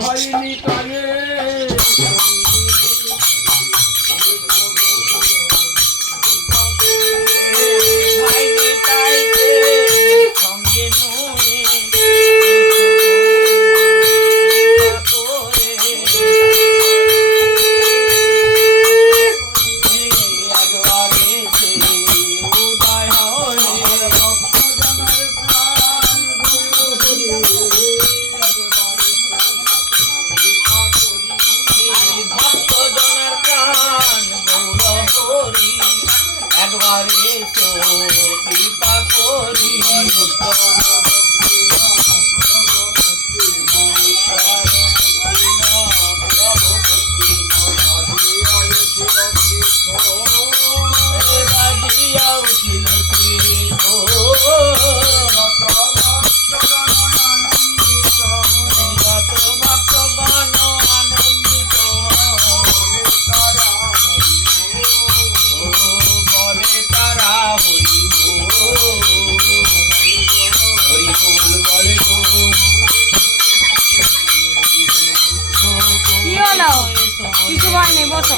ভয়নি তো তারে তো কৃপা করি দাও কিছু হয় নেই বসো।